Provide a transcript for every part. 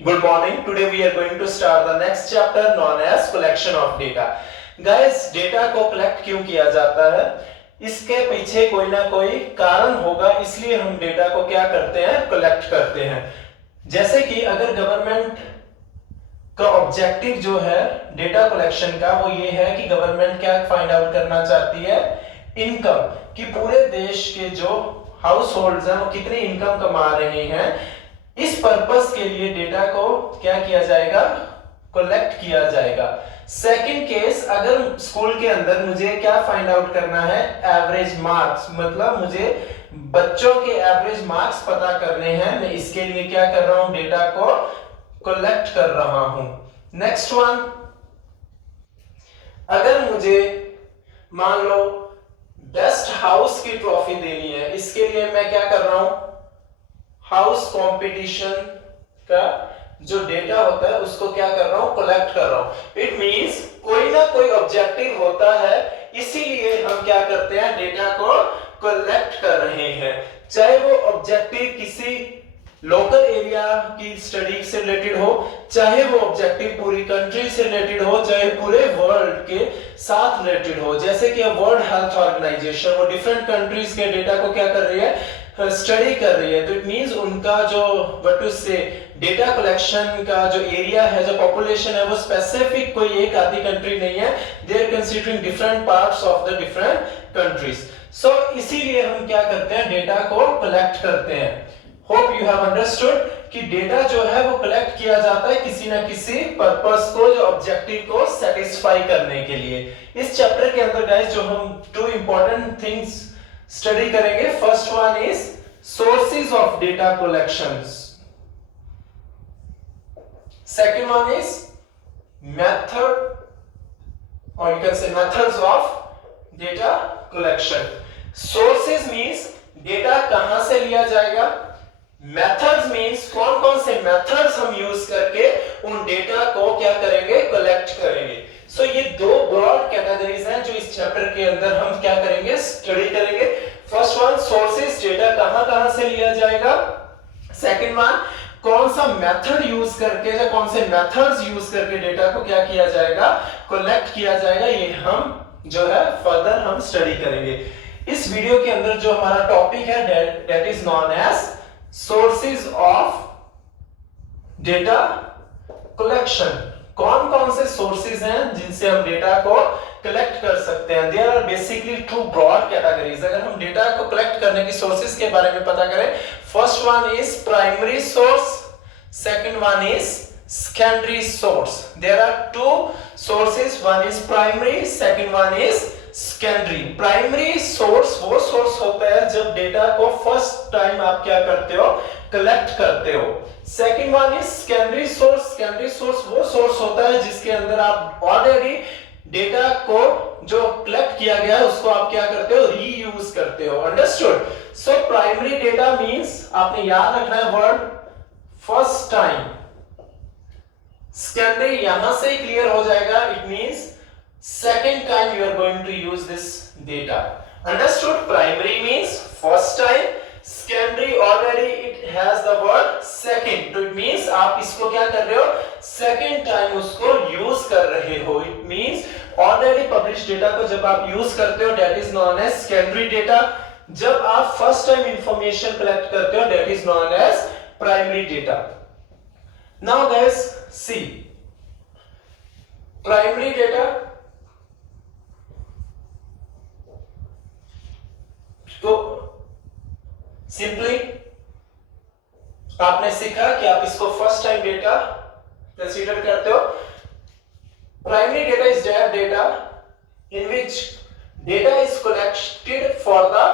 Good morning. Today we are going to start the next chapter known as collection of data. Guys, data को collect क्यों किया जाता है? इसके पीछे कोई ना कोई कारण होगा, इसलिए हम डेटा को क्या करते हैं, कलेक्ट करते हैं। जैसे कि अगर गवर्नमेंट का ऑब्जेक्टिव जो है डेटा कलेक्शन का, वो ये है कि गवर्नमेंट क्या फाइंड आउट करना चाहती है, इनकम, कि पूरे देश के जो हाउस होल्ड्स हैं वो कितनी इनकम कमा रहे हैं। इस पर्पस के लिए डेटा को क्या किया जाएगा, कलेक्ट किया जाएगा। सेकंड केस, अगर स्कूल के अंदर मुझे क्या फाइंड आउट करना है, एवरेज मार्क्स, मतलब मुझे बच्चों के एवरेज मार्क्स पता करने हैं, मैं इसके लिए क्या कर रहा हूं, डेटा को कलेक्ट कर रहा हूं। नेक्स्ट वन, अगर मुझे मान लो बेस्ट हाउस की ट्रॉफी देनी है, इसके लिए मैं क्या कर रहा हूं, हाउस कंपटीशन का जो डेटा होता है उसको क्या कर रहा हूं, कलेक्ट कर रहा हूं। इट मींस कोई ना कोई ऑब्जेक्टिव होता है, इसीलिए हम क्या करते हैं, डेटा को कलेक्ट कर रहे हैं। चाहे वो ऑब्जेक्टिव किसी लोकल एरिया की स्टडी से रिलेटेड हो, चाहे वो ऑब्जेक्टिव पूरी कंट्री से रिलेटेड हो, चाहे पूरे वर्ल्ड के साथ रिलेटेड हो। जैसे कि वर्ल्ड हेल्थ ऑर्गेनाइजेशन वो डिफरेंट कंट्रीज के डेटा को क्या कर रही है, स्टडी कर रही है। तो इट मींस उनका जो व्हाट टू से डेटा कलेक्शन का जो एरिया है, जो पॉपुलेशन है, वो स्पेसिफिक कोई एक आधी कंट्री नहीं है, they are considering different parts of the different countries. So इसीलिए हम क्या करते हैं, डेटा को कलेक्ट करते हैं। होप यू हैव अंडरस्टूड कि डेटा जो है वो कलेक्ट किया जाता है किसी ना किसी पर्पस को, जो ऑब्जेक्टिव को सेटिस्फाई करने के लिए। इस चैप्टर के अंदर गाइस जो हम टू इंपॉर्टेंट थिंग्स स्टडी करेंगे, first one is sources of data collections, second one is method और you can say methods of data collection. Sources means data कहां से लिया जाएगा, मेथड्स मींस कौन कौन से मेथड्स हम यूज करके उन डेटा को क्या करेंगे, कलेक्ट करेंगे। सो ये दो ब्रॉड कैटेगरीज हैं जो इस चैप्टर के अंदर हम क्या करेंगे, स्टडी करेंगे। फर्स्ट वन सोर्सेज, डेटा कहां से लिया जाएगा। सेकंड वन, कौन सा मेथड यूज करके या कौन से मेथड्स यूज करके डेटा को क्या किया जाएगा, कलेक्ट किया जाएगा। ये हम जो है फर्दर हम स्टडी करेंगे। इस वीडियो के अंदर जो हमारा टॉपिक है that is known as sources of data collection. कौन कौन से सोर्सेज हैं जिनसे हम डेटा को कलेक्ट कर सकते हैं। There are basically two broad categories. अगर हम डेटा को कलेक्ट करने की सोर्सेज के बारे में पता करें, first one is primary source, second one is secondary source. There are two sources, one is primary, second one is secondary. Primary source वो सोर्स होता है जब डेटा को फर्स्ट टाइम आप क्या करते हो, कलेक्ट करते हो। Second one is secondary source. Secondary source वो सोर्स होता है जिसके अंदर आप ऑलरेडी डेटा को जो कलेक्ट किया गया है उसको आप क्या करते हो, रीयूज करते हो। अंडरस्टूड। सो प्राइमरी डेटा मींस आपने याद रखना है वर्ड फर्स्ट टाइम। सेकेंडरी यहां से क्लियर हो जाएगा, it means second time you are going to use this data. Understood? Primary means first time, secondary already it has the word second, तो it means आप इसको क्या कर रहे हो, second time उसको use कर रहे हो। It means already published data को जब आप use करते हो that is known as secondary data। जब आप first time information collect करते हो that is known as primary data। Now guys see primary data, तो सिंपली आपने सीखा कि आप इसको फर्स्ट टाइम डेटा कंसीडर करते हो। Primary data is that data in which data is collected for the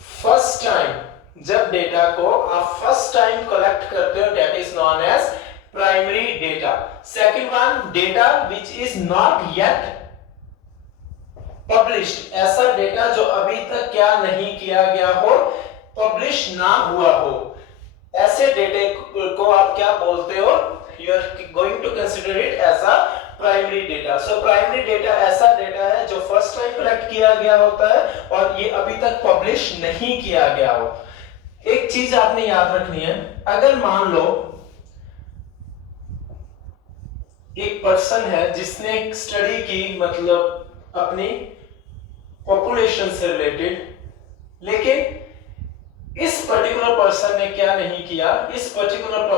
first time. जब डेटा को आप फर्स्ट टाइम कलेक्ट करते हो that is known as primary data. Second one, data which is not yet published, ऐसा data जो अभी तक क्या नहीं किया गया हो, पब्लिश ना हुआ हो, ऐसे डेटे को आप क्या बोलते हो, you are going to consider it as a primary data. So primary data ऐसा डेटा है जो फर्स्ट टाइम कलेक्ट किया गया होता है और ये अभी तक पब्लिश नहीं किया गया हो। एक चीज आपने याद रखनी है, अगर मान लो एक पर्सन है जिसने स्टडी की, मतलब अपनी पॉपुलेशन से रिलेटेड, लेकिन इस पर्टिकुलर पर्सन ने क्या नहीं किया, इस पर्टिकुलर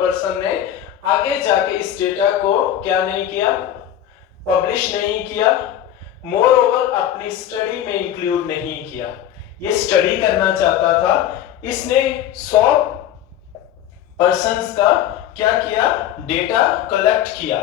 पर्सन ने आगे जाके इस डेटा को क्या नहीं किया, पब्लिश नहीं किया, मोर ओवर अपनी स्टडी में इंक्लूड नहीं किया। ये स्टडी करना चाहता था, इसने 100 पर्सन्स का क्या किया, डेटा कलेक्ट किया,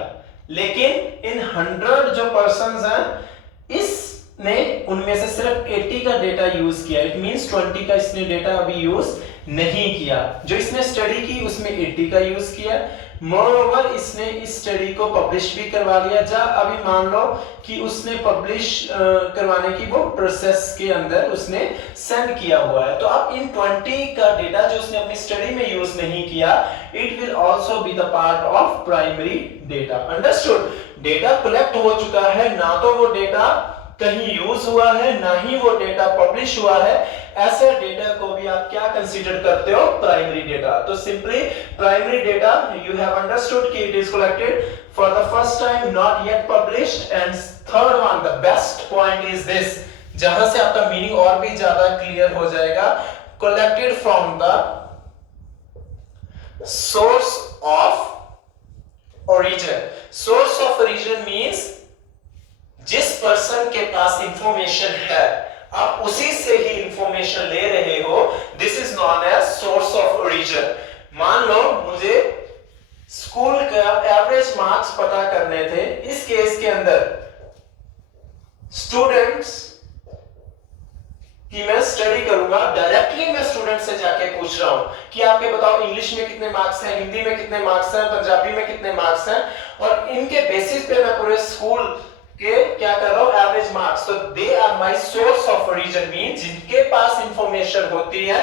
लेकिन इन 100 जो पर्सन्स हैं इसने उनमें से सिर्फ 80 का डेटा यूज किया। इट मींस 20 का इसने डेटा अभी यूज नहीं किया। जो इसने स्टडी की उसमें 80 का यूज किया। मोरओवर इसने इस स्टडी को पब्लिश भी करवा लिया। अभी मान लो कि उसने पब्लिश करवाने की वो प्रोसेस के अंदर उसने सेंड किया हुआ है, तो अब इन 20 का डेटा जो उसने अपनी स्टडी में यूज नहीं किया, it will also be the part of primary data. Understood? Data collect हो चुका है, ना तो वो डेटा कहीं यूज हुआ है, ना ही वो डेटा पब्लिश हुआ है, ऐसे डेटा को भी आप क्या कंसीडर करते हो, प्राइमरी डेटा। तो simply primary data you have understood कि it is collected for the first time, not yet published. And third one, the best point is this, जहां से आपका मीनिंग और भी ज्यादा क्लियर हो जाएगा, collected from the source of origin. Source of origin means जिस पर्सन के पास इंफॉर्मेशन है आप उसी से ही इंफॉर्मेशन ले रहे हो, this is known as source of origin. मान लो मुझे स्कूल का एवरेज मार्क्स पता करने थे, इस केस के अंदर स्टूडेंट्स की मैं स्टडी करूंगा, डायरेक्टली मैं स्टूडेंट से जाके पूछ रहा हूं कि आपके बताओ इंग्लिश में कितने मार्क्स हैं, हिंदी में कितने मार्क्स हैं, पंजाबी में कितने मार्क्स हैं, और इनके बेसिस पे मैं पूरे स्कूल के क्या कर रहा हूं, एवरेज मार्क्स। तो they are my source of origin, mean जिनके पास इंफॉर्मेशन होती है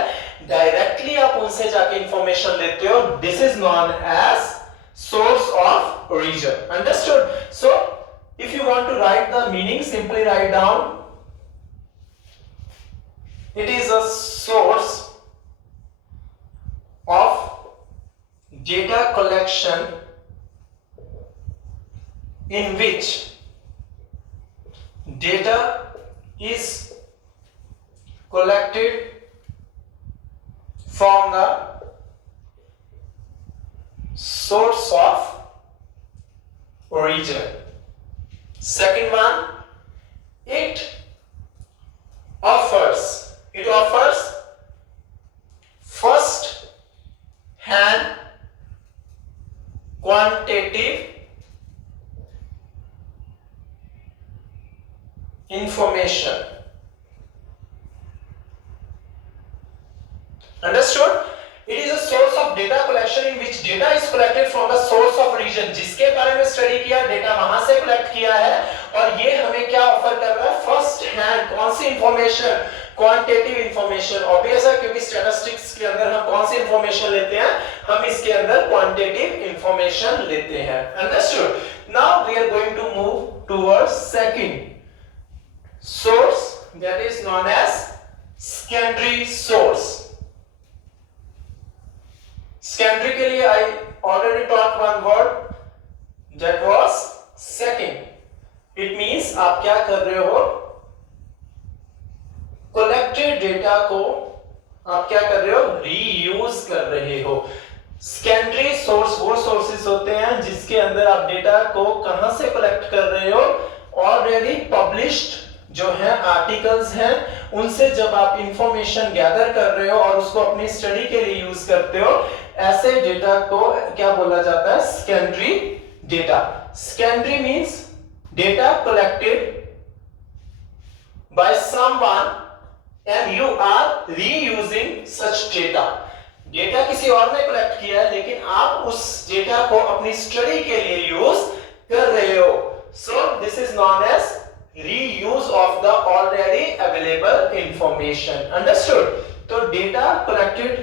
डायरेक्टली आप उनसे जाके इंफॉर्मेशन लेते हो, this is known as source of origin. Understood? So if you want to write the meaning, simply write down, it is a source of data collection in which data is collected from the source of origin. Second one, it offers first hand quantitative information. Understood? It is a source of data collection in which data is collected from the source of origin. जिसके बारे में study किया, data वहां से collect किया है, और ये हमें क्या ऑफर कर रहा है, फर्स्ट हैंड। कौन सी इंफॉर्मेशन? Quantitative information. ऑब्वियस है क्योंकि स्टैटिस्टिक्स के अंदर हम कौन सी इंफॉर्मेशन लेते हैं, हम इसके अंदर क्वांटिटेटिव इंफॉर्मेशन लेते हैं। Understood? Now we are going to move towards second source, that is known as secondary source. Secondary के लिए I already taught one word, that was second. It means आप क्या कर रहे हो, collected data को आप क्या कर रहे हो, reuse कर रहे हो। secondary source वो sources होते हैं जिसके अंदर आप डेटा को कहां से कलेक्ट कर रहे हो, ऑलरेडी पब्लिश्ड जो है आर्टिकल्स हैं, उनसे जब आप इंफॉर्मेशन गैदर कर रहे हो और उसको अपनी स्टडी के लिए यूज करते हो, ऐसे डेटा को क्या बोला जाता है, secondary data. Secondary means data collected by someone and you are reusing such data. Data किसी और ने कलेक्ट किया है लेकिन आप उस डेटा को अपनी स्टडी के लिए यूज कर रहे हो। So this is known as reuse of the already available information. Understood? तो डेटा कलेक्टेड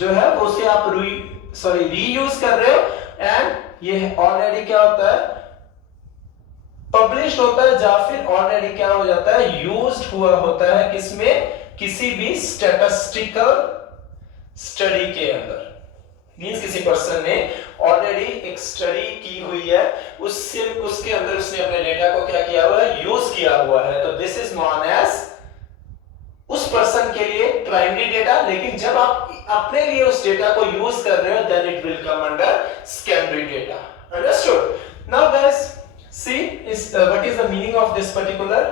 जो है उसे आप रीयूज कर रहे हो, एंड ये ऑलरेडी क्या होता है, पब्लिश होता है, या फिर ऑलरेडी क्या हो जाता है, यूज्ड हुआ होता है, किसमें, किसी भी स्टैटिस्टिकल स्टडी के अंदर। मींस किसी पर्सन ने ऑलरेडी एक स्टडी की हुई है, उससे उसके अंदर उसने अपने डेटा को क्या किया हुआ है, यूज किया हुआ है, तो दिस इज नोन एज उस पर्सन के लिए प्राइमरी डेटा। लेकिन जब आप अपने लिए उस डेटा को यूज कर रहे हो then it will come under secondary data. Understood? Now guys see is what is the meaning of this particular,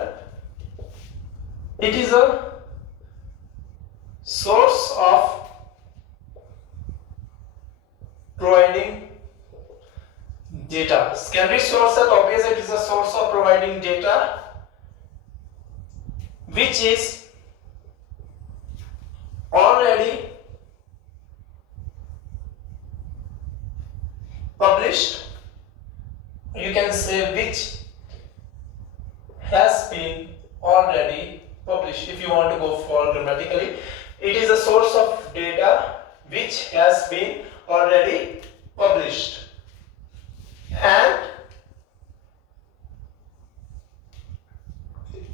it is a source of providing data. Secondary source है तो obviously it is a source of providing data which is already published, you can say which has been already published if you want to go for grammatically. It is a source of data which has been already published and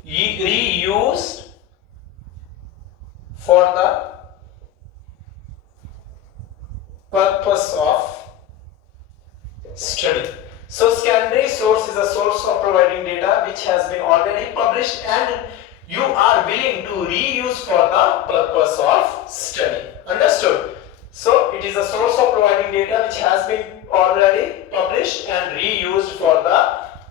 reused for the purpose of study. So secondary source is a source of providing data which has been already published and you are willing to reuse for the purpose of study. Understood? So it is a source of providing data which has been already published and reused for the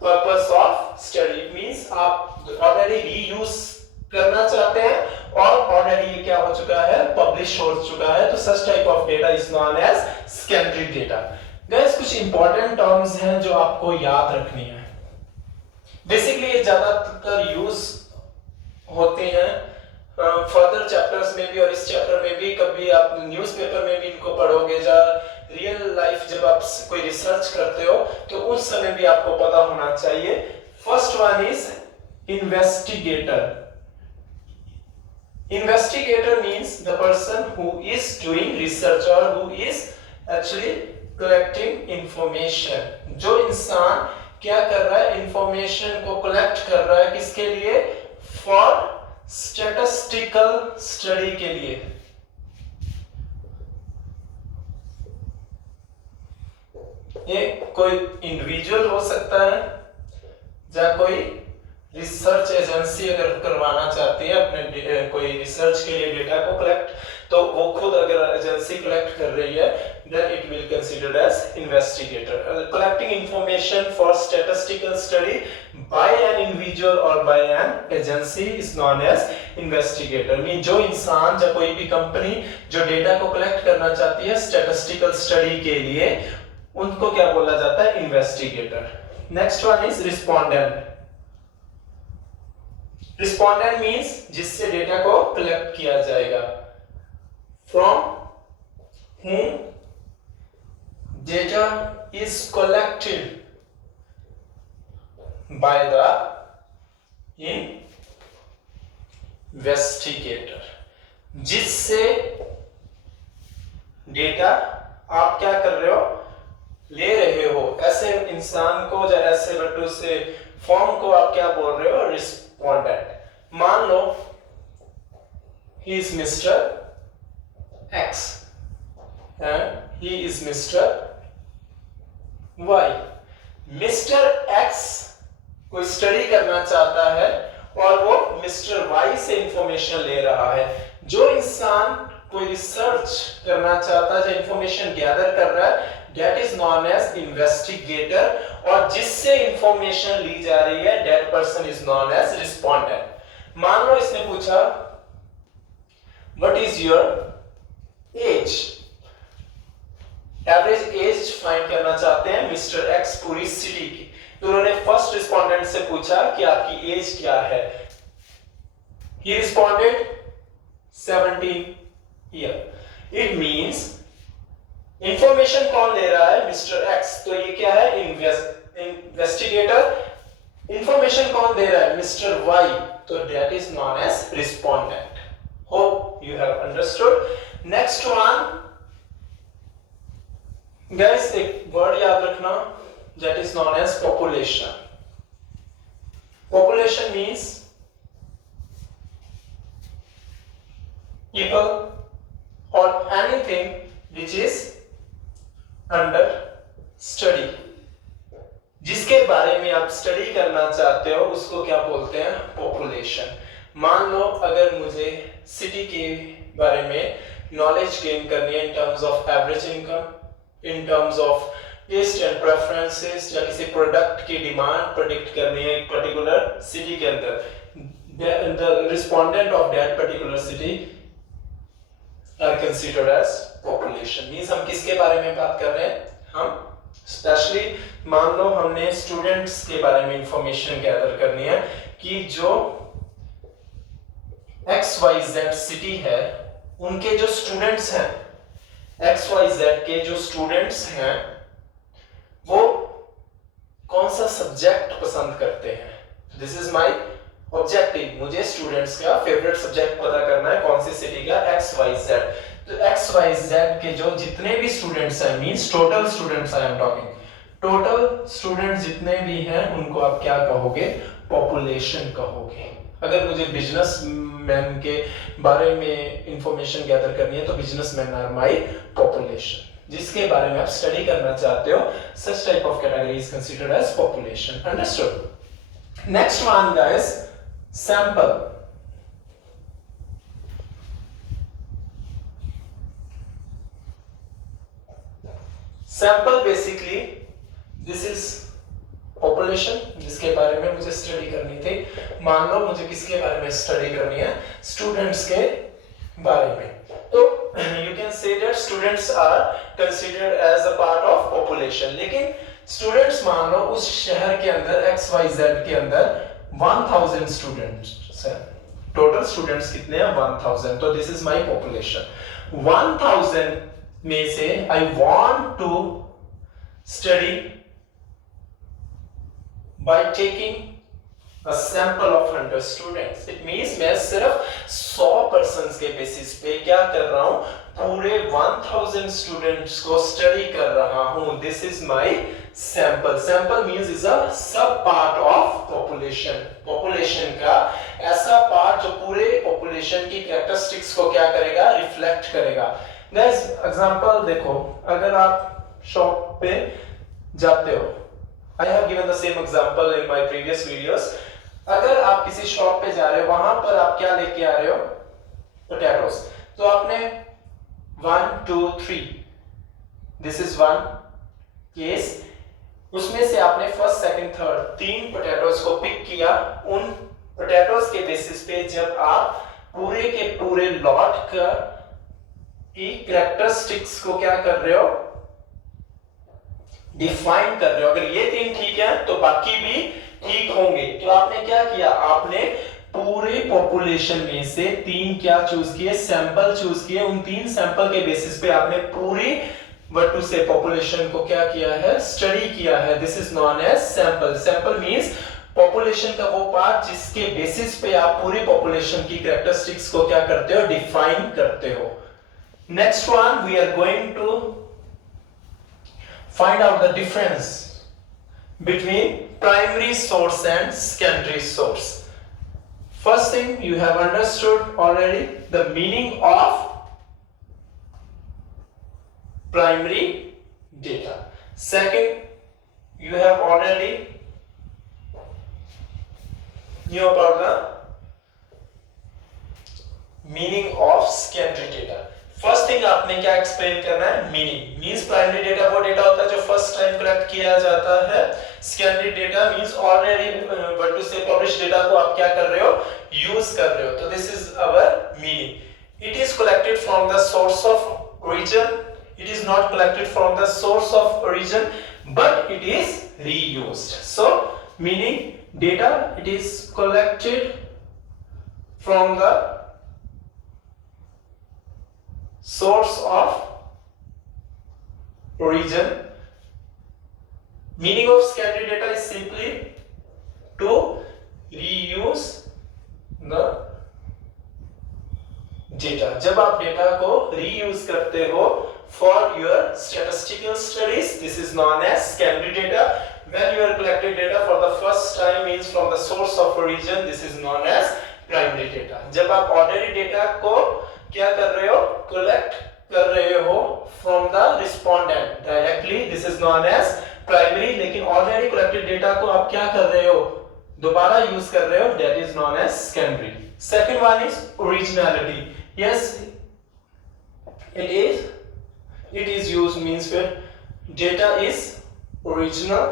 purpose of study. It means आप already reuse करना चाहते हैं और already ये क्या हो चुका है, publish हो चुका है, तो such type of data is known as secondary data. Guys, कुछ important terms हैं जो आपको याद रखनी है। Basically ये ज्यादातर use होते हैं फर्दर चैप्टर्स में भी और इस चैप्टर में भी। कभी आप न्यूज़पेपर में भी इनको पढ़ोगे, जब रियल लाइफ जब आप कोई रिसर्च करते हो तो उस समय भी आपको पता होना चाहिए। First one is investigator. Investigator means the person who is doing research और who is actually collecting information. जो इंसान क्या कर रहा है, इंफॉर्मेशन को कलेक्ट कर रहा है, किसके लिए, फॉर स्टैटिस्टिकल स्टडी के लिए। ये कोई इंडिविजुअल हो सकता है या कोई रिसर्च एजेंसी अगर करवाना चाहती है अपने कोई रिसर्च के लिए डेटा को कलेक्ट, तो वो खुद अगर एजेंसी कलेक्ट कर रही है then it will considered as investigator. Collecting information for statistical study by an individual or by an agency is known as investigator. Mean जो इंसान या कोई भी कंपनी जो डेटा को कलेक्ट करना चाहती है स्टैटिस्टिकल स्टडी के लिए, उनको क्या बोला जाता है, investigator. Next one is respondent. Respondent means जिससे डेटा को कलेक्ट किया जाएगा, from whom data is collected by the investigator। जिससे डेटा आप क्या कर रहे हो, ले रहे हो, ऐसे इंसान को या ऐसे बट्टू से फॉर्म को आप क्या बोल रहे हो, रिस्पोंडेंट। मान लो he is Mr. X and he is Mr. Y। Mister x कोई स्टडी करना चाहता है और वो मिस्टर वाई से इंफॉर्मेशन ले रहा है। जो इंसान कोई रिसर्च करना चाहता है, जो इंफॉर्मेशन गैदर कर रहा है, that is known as investigator, और जिससे इंफॉर्मेशन ली जा रही है that person is known as respondent. मान लो इसने पूछा what is your age, average age find करना चाहते हैं मिस्टर एक्स पूरी सिटी की, तो उन्होंने फर्स्ट रिस्पोंडेंट से पूछा कि आपकी एज क्या है। He responded 17 year. It means information कौन ले रहा है, मिस्टर एक्स, तो ये क्या है, इन्वेस्टिगेटर। इंफॉर्मेशन कौन दे रहा है, मिस्टर वाई, तो that is known as respondent. Hope you have understood. Next one guys, एक वर्ड याद रखना, that is known as population. Population means people or anything which is under study, जिसके बारे में आप स्टडी करना चाहते हो उसको क्या बोलते हैं, पॉपुलेशन। मान लो अगर मुझे सिटी के बारे में नॉलेज गेन करनी है in terms of average income, in terms of taste and preferences, या किसी प्रोडक्ट की डिमांड प्रेडिक्ट करनी है एक पर्टिकुलर सिटी के अंदर, the respondent of that particular city are considered as population। means हम किसके बारे में बात कर रहे हैं, हम स्पेशली मान लो हमने स्टूडेंट्स के बारे में इंफॉर्मेशन गैदर करनी है कि जो XYZ सिटी है उनके जो स्टूडेंट्स हैं, XYZ के जो स्टूडेंट्स हैं वो कौन सा सब्जेक्ट पसंद करते हैं। दिस इज माय ऑब्जेक्टिव, मुझे स्टूडेंट्स का फेवरेट सब्जेक्ट पता करना है कौन सी सिटी का, XYZ। तो XYZ के जो जितने भी स्टूडेंट्स हैं, means total students I am talking, total students जितने भी हैं उनको आप क्या कहोगे, पॉपुलेशन कहोगे। अगर मुझे बिजनेसमैन के बारे में इंफॉर्मेशन गैदर करनी है तो बिजनेसमैन आर माय पॉपुलेशन। जिसके बारे में आप स्टडी करना चाहते हो, such type of category is considered as population। Understood? Next one guys, sample। Sample basically this is population जिसके बारे में मुझे स्टडी करनी थी। मान लो मुझे किसके बारे में स्टडी करनी है, स्टूडेंट्स के बारे में। तो you can say that students are considered as a part of population। लेकिन स्टूडेंट्स मान लो उस शहर के अंदर XYZ के अंदर 1000 स्टूडेंट्स हैं, टोटल स्टूडेंट्स कितने हैं, 1000। तो दिस इज माय पॉपुलेशन। 1000 में से I want to study by taking a sample of 100 students। it means मैं सिर्फ 100 persons के बेसिस पे क्या कर रहा हूं, पूरे 1000 स्टूडेंट्स को स्टडी कर रहा हूं। This is my sample. Sample means is a सब पार्ट ऑफ पॉपुलेशन। पॉपुलेशन का ऐसा पार्ट जो पूरे पॉपुलेशन की कैरेक्टरिस्टिक्स को क्या करेगा, रिफ्लेक्ट करेगा। गाइस एग्जांपल देखो, अगर आप शॉप पे जाते हो, I have given the same example in my previous videos। अगर आप किसी शॉप पे जा रहे हो, वहां पर आप क्या लेके आ रहे हो, पोटैटोस। तो आपने 1 2 3, दिस इज 1 केस, उसमें से आपने फर्स्ट सेकंड थर्ड 3 पोटैटोस को पिक किया। उन पोटैटोस के बेसिस पे जब आप पूरे के पूरे लॉट का की कैरेक्टरिस्टिक्स को क्या कर रहे हो, डिफाइन कर रहे हो। अगर ये 3 ठीक है तो बाकी भी ठीक होंगे। तो आपने क्या किया, आपने पूरे पॉपुलेशन में से 3 क्या चूज किए, सैंपल चूज किए। उन 3 सैंपल के बेसिस पे आपने पूरी वटू से पॉपुलेशन को क्या किया है, स्टडी किया है। This is known as sample. Sample means population का वो पार्ट जिसके बेसिस पे आप पूरी पॉपुलेशन की कैरेक्टरिस्टिक्स को क्या करते हो, डिफाइन करते हो। Next one, we are going to find out the difference between primary source and secondary source। First thing, you have understood already the meaning of primary data। Second, you have already knew about the meaning of secondary data। First thing आपने क्या explain करना है, meaning. Means primary data वो data होता है जो first time collect किया जाता है। Secondary data means already what to say publish data को आप क्या कर रहे हो, यूज कर रहे हो। तो this is our meaning. It is collected from the source of origin. It is not collected from the source of origin but it is reused. So meaning data, it is collected from the source of origin। meaning of secondary data is simply to reuse the data। जब आप data को reuse करते हो for your statistical studies, this is known as secondary data। when you are collecting data for the first time means from the source of origin, this is known as primary data। जब आप ordinary data को क्या कर रहे हो, collect कर रहे हो from the respondent, directly this is known as primary. लेकिन ऑलरेडी कलेक्टेड डेटा को आप क्या कर रहे हो, दोबारा यूज कर रहे हो, that is known as secondary. Second one is originality. Yes, it is used means where data is original,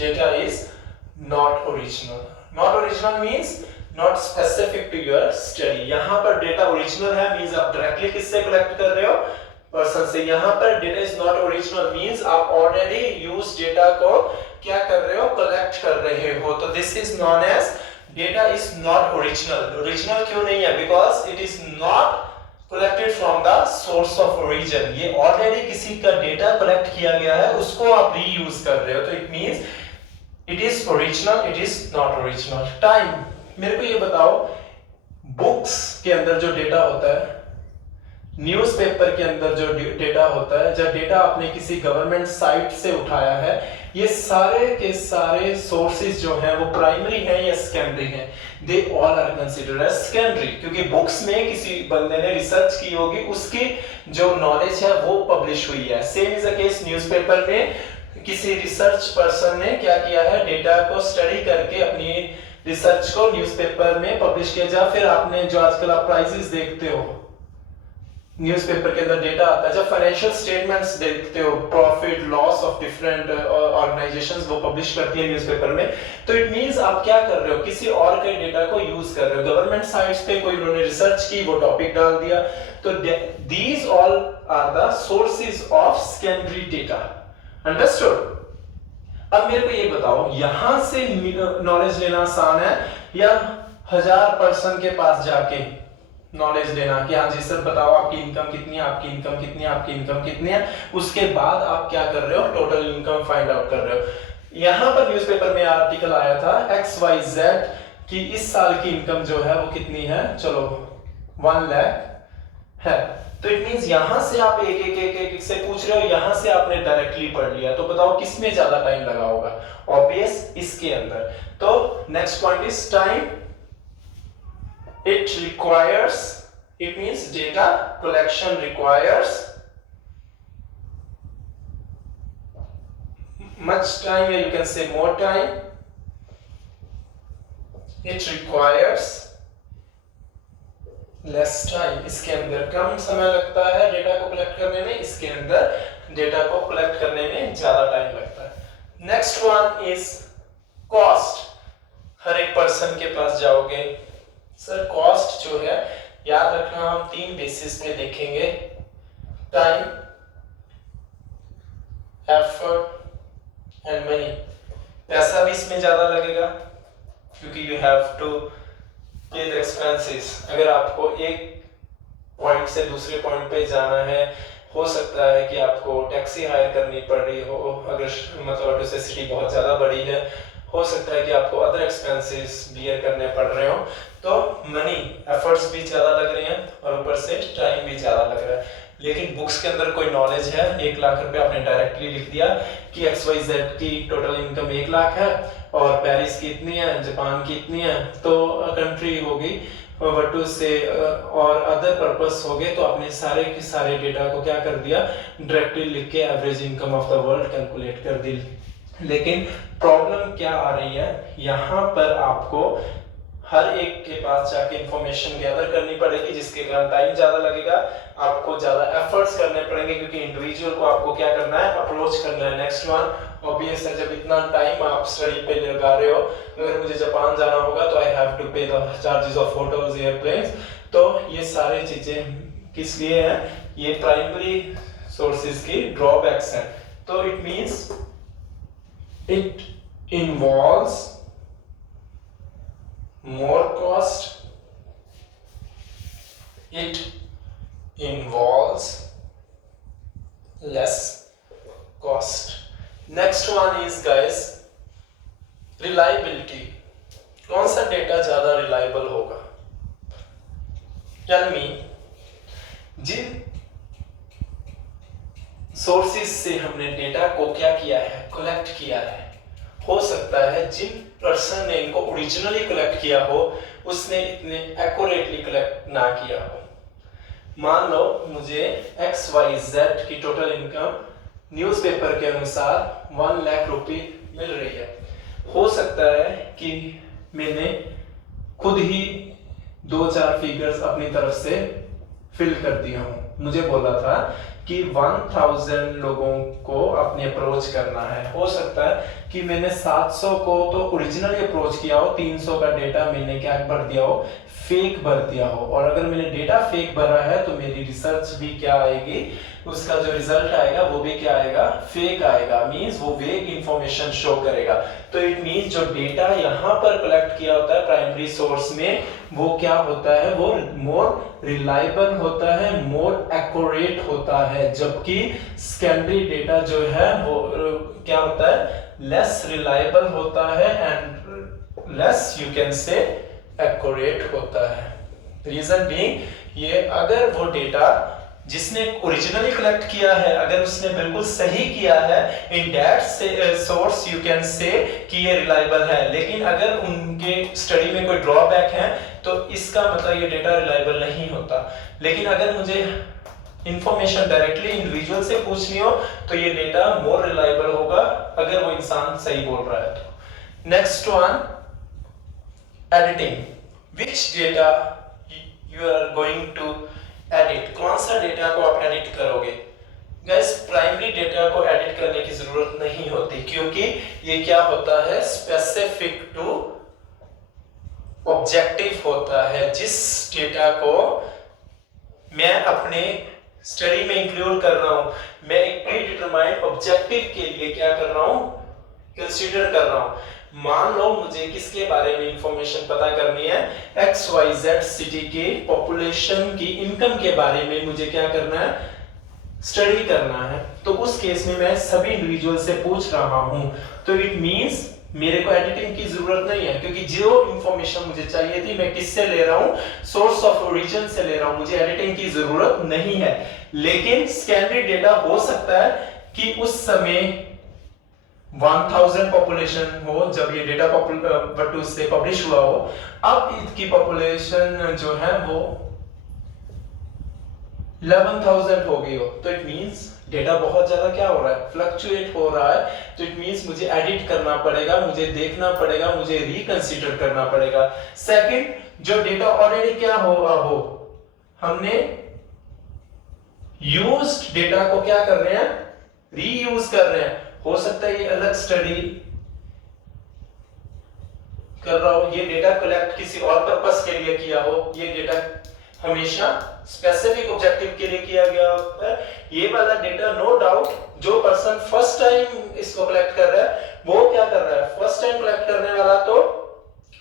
data is not original. Not original means not specific to your study. यहाँ पर data original है means आप directly किससे collect कर रहे हो, person से। यहाँ पर data is not original means आप ऑलरेडी यूज डेटा को क्या कर रहे हो, कलेक्ट कर रहे हो। तो this is known as data is not original. Original क्यों नहीं है, because it is not collected from the source of origin. ये ऑलरेडी किसी का डेटा कलेक्ट किया गया है, उसको आप रीयूज कर रहे हो, तो it means it is original, it is not original. Time, मेरे को ये बताओ, बुक्स के अंदर जो डेटा होता है, न्यूज़पेपर के अंदर जो डेटा होता है, जब डेटा आपने किसी गवर्नमेंट साइट से उठाया है, ये सारे के सारे सोर्सेज जो हैं वो प्राइमरी हैं या सेकेंडरी हैं, they all are considered as secondary, क्योंकि बुक्स में किसी बंदे ने रिसर्च की होगी, उसकी जो नॉलेज है वो पब्लिश हुई है। Same is the case newspaper में किसी रिसर्च पर्सन ने क्या किया है, डेटा को स्टडी करके अपनी रिसर्च को न्यूज़पेपर में पब्लिश किया। जा फिर आपने जो आजकल आप प्राइजेस देखते हो, न्यूज़पेपर के अंदर डेटा आता है, जब फाइनेंशियल स्टेटमेंट्स देखते हो, profit loss of different organisations वो पब्लिश करती है न्यूज़पेपर में, तो इट मींस आप क्या कर रहे हो, किसी और के डेटा को यूज कर रहे हो। गवर्नमेंट साइट्स पे कोई उन्होंने रिसर्च की, वो टॉपिक डाल दिया, तो these all are the sources of secondary data. Understood. अब मेरे को ये बताओ, यहां से नॉलेज लेना आसान है या 1000 पर्सन के पास जाके नॉलेज लेना कि हाँ जी सर बताओ आपकी इनकम कितनी है, आपकी इनकम कितनी है, आपकी इनकम कितनी है, उसके बाद आप क्या कर रहे हो, टोटल इनकम फाइंड आउट कर रहे हो। यहाँ पर न्यूज़पेपर में आर्टिकल आया था XYZ कि इस साल की इनकम जो है वो कितनी है, चलो 1 लाख है, तो इट मींस यहां से आप एक से पूछ रहे हो, यहां से आपने डायरेक्टली पढ़ लिया, तो बताओ किसमें ज्यादा टाइम लगा होगा, ऑब्वियस इसके अंदर। तो next point is time. It requires, it means data collection requires much time, or you can say more time. It requires less time. इसके अंदर कम समय लगता है डेटा को कलेक्ट करने में, इसके अंदर डेटा को कलेक्ट करने में ज्यादा टाइम लगता है। Next one is cost. हर एक पर्सन के पास जाओगे, सर कॉस्ट जो है याद रखना, हम 3 बेसिस पे देखेंगे, टाइम, एफर्ट एंड मनी। पैसा भी इसमें ज्यादा लगेगा क्योंकि यू हैव टू पे द एक्सपेंसेस। अगर आपको एक पॉइंट से दूसरे पॉइंट पे जाना है, हो सकता है कि आपको टैक्सी हायर करनी पड़ रही हो, अगर मतलब टू से सिटी बहुत ज्यादा बड़ी है, हो सकता है कि आपको अदर एक्सपेंसेस बियर करने पड़ रहे हो, तो मनी एफर्ट्स भी ज्यादा लग रहे हैं और ऊपर से टाइम भी ज्यादा लग रहा है। लेकिन बुक्स के अंदर कोई नॉलेज है, 1 लाख रुपए आपने डायरेक्टली लिख दिया कि XYZ की टोटल इनकम 1 लाख है और पेरिस की इतनी है, जापान की इतनी है, तो कंट्री होगी वटू से और अदर पर्पस हो गए, तो आपने सारे के सारे डेटा को क्या कर दिया, डायरेक्टली लिख के average income of the world calculate कर दी। लेकिन प्रॉब्लम क्या आ रही है, यहाँ पर आपको हर एक के पास जाके इंफॉर्मेशन गैदर करनी पड़ेगी, जिसके कारण टाइम ज्यादा लगेगा, आपको ज्यादा एफर्ट्स करने पड़ेंगे, क्योंकि इंडिविजुअल को आपको क्या करना है, अप्रोच करना है। नेक्स्ट वन ऑब्वियस है, जब इतना टाइम आप स्टडी पे लगा रहे हो, अगर मुझे जापान जाना होगा तो आई हैव टू पे the charges of hotels, airplanes, तो ये सारी चीजें किस लिए हैं, ये प्राइमरी सोर्सेज की ड्रॉबैक्स हैं। तो it means it involves more cost, it involves less cost. Next one is guys reliability. कौन सा डेटा ज्यादा रिलायबल होगा? Tell me, जिन सोर्सेज से हमने डेटा को क्या किया है, कलेक्ट किया है, हो सकता है जिन पर्सन ने इनको ओरिजिनली कलेक्ट किया हो उसने इतने एक्यूरेटली कलेक्ट ना किया हो। मान लो मुझे XYZ की टोटल इनकम न्यूज़पेपर के अनुसार 1 लाख रुपए मिल रही है। हो सकता है कि मैंने खुद ही 2-4 फिगर्स अपनी तरफ से फिल कर दिया हूं। मुझे बोला था कि 1000 लोगों को अपने अप्रोच करना है। हो सकता है कि मैंने 700 को तो ओरिजिनली अप्रोच किया हो, 300 का डेटा मैंने क्या भर दिया हो, फेक भर दिया हो। और अगर मैंने डेटा फेक भरा है तो मेरी रिसर्च भी क्या आएगी, उसका जो रिजल्ट आएगा वो भी क्या आएगा, फेक आएगा। मींस वो वेग इंफॉर्मेशन शो करेगा। तो इट मींस जो डेटा यहाँ पर कलेक्ट किया होता है प्राइमरी सोर्स में, वो क्या होता है, वो मोर रिलायबल होता है, मोर एक्यूरेट होता है। जबकि सेकेंडरी डेटा जो है वो क्या होता है, लेस रिलायबल होता है एंड लेस यू कैन से एक्यूरेट होता है। रीजन बीइंग ये, अगर वो डेटा जिसने ओरिजिनली कलेक्ट किया है अगर उसने बिल्कुल सही किया है, in that source you can से कि ये रिलायबल है। लेकिन अगर उनके स्टडी में कोई ड्रॉबैक है तो इसका मतलब ये डेटा रिलायबल नहीं होता। लेकिन अगर मुझे इंफॉर्मेशन डायरेक्टली इंडिविजुअल से पूछनी हो तो ये डेटा मोर रिलायबल होगा अगर वो इंसान सही बोल रहा है तो। Next one, editing. Which data you are going to edit, कौन सा डेटा को आप एडिट करोगे? गाइस, प्राइमरी डेटा को एडिट करने की जरूरत नहीं होती क्योंकि ये क्या होता है, स्पेसिफिक टू ऑब्जेक्टिव होता है। जिस डेटा को मैं अपने स्टडी में इंक्लूड कर रहा हूं, मैं एक प्री डिटरमाइंड ऑब्जेक्टिव के लिए क्या कर रहा हूं, कंसीडर कर रहा हूं। मान लो मुझे किसके बारे में इंफॉर्मेशन पता करनी है, XYZ सिटी के पॉपुलेशन की इनकम के बारे में मुझे क्या करना है, स्टडी करना है। तो उस केस में मैं सभी इंडिविजुअल से पूछ रहा हूं। तो इट मींस मेरे को एडिटिंग की जरूरत नहीं है क्योंकि जो इंफॉर्मेशन मुझे चाहिए थी मैं किससे ले रहा हूं, सोर्स ऑफ ओरिजिन से ले रहा हूं। मुझे एडिटिंग की जरूरत नहीं है। लेकिन सेकेंडरी डेटा हो सकता है कि उस समय 1000 पॉपुलेशन हो जब ये डेटा बटू से पब्लिश हुआ हो। अब इसकी पॉपुलेशन जो है वो 11,000 हो गई हो। तो इट मींस डेटा बहुत ज्यादा क्या हो रहा है, फ्लक्चुएट हो रहा है। तो इट मींस मुझे एडिट करना पड़ेगा, मुझे देखना पड़ेगा, मुझे रिकंसीडर करना पड़ेगा। सेकंड, जो डेटा ऑलरेडी क्या हो हमने यूज्ड डेटा को क्या कर रहे हैं, रीयूज कर रहे हैं। हो सकता है ये अलग स्टडी कर रहा हो, ये डेटा कलेक्ट किसी और पर्पस के लिए किया हो। ये डेटा हमेशा स्पेसिफिक ऑब्जेक्टिव के लिए किया गया होता है। ये वाला डेटा नो डाउट जो पर्सन फर्स्ट टाइम इसको कलेक्ट कर रहा है वो क्या कर रहा है, फर्स्ट टाइम कलेक्ट करने वाला तो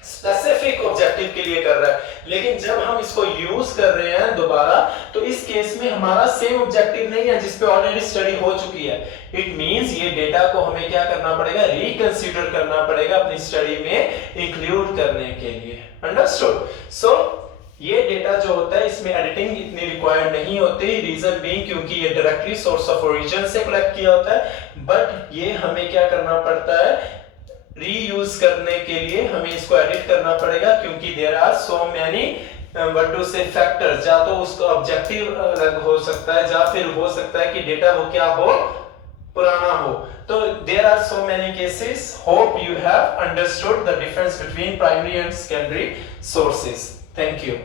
स्पेसिफिक ऑब्जेक्टिव के लिए कर रहा है। लेकिन जब हम इसको यूज कर रहे हैं दोबारा तो इस केस में हमारा सेम ऑब्जेक्टिव नहीं है जिस पे ऑलरेडी स्टडी हो चुकी है। इट मींस ये डेटा को हमें क्या करना पड़ेगा, रिकंसीडर करना पड़ेगा अपनी स्टडी में इंक्लूड करने के लिए। अंडरस्टूड? सो ये डेटा जो होता है इसमें एडिटिंग इतनी रिक्वायर्ड नहीं होती। रीजन बीइंग क्योंकि ये डायरेक्टली सोर्स ऑफ ओरिजिन से कलेक्ट किया होता है। बट ये हमें क्या करना पड़ता है, रीयूज करने के लिए हमें इसको एडिट करना पड़ेगा क्योंकि there are so many what to say factors. या तो उसका ऑब्जेक्टिव अलग हो सकता है या फिर हो सकता है कि डेटा वो क्या हो, पुराना हो। तो there are so many cases. Hope you have understood the difference between primary and secondary sources. Thank you.